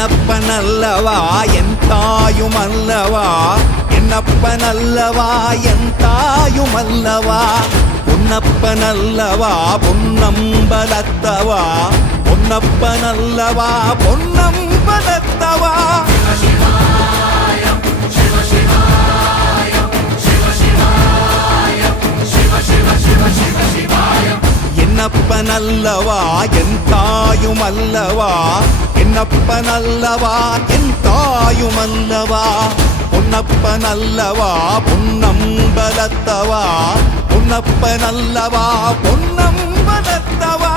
என்னப்பனல்லவா என் தாயுமல்லவா, என்னப்பனல்லவா என் தாயுமல்லவா, பொன்னப்பனல்லவா பொன்னம்பலத்தவா, பொன்னப்பனல்லவா பொன்னம்பலத்தவா. என்னப்பனல்லவா என் தாயுமல்லவா, என்னப்பனல்லவா என் தாயுமல்லவா, பொன்னப்பனல்லவா பொன்னம்பலத்தவா, பொன்னப்பனல்லவா பொன்னம்பலத்தவா.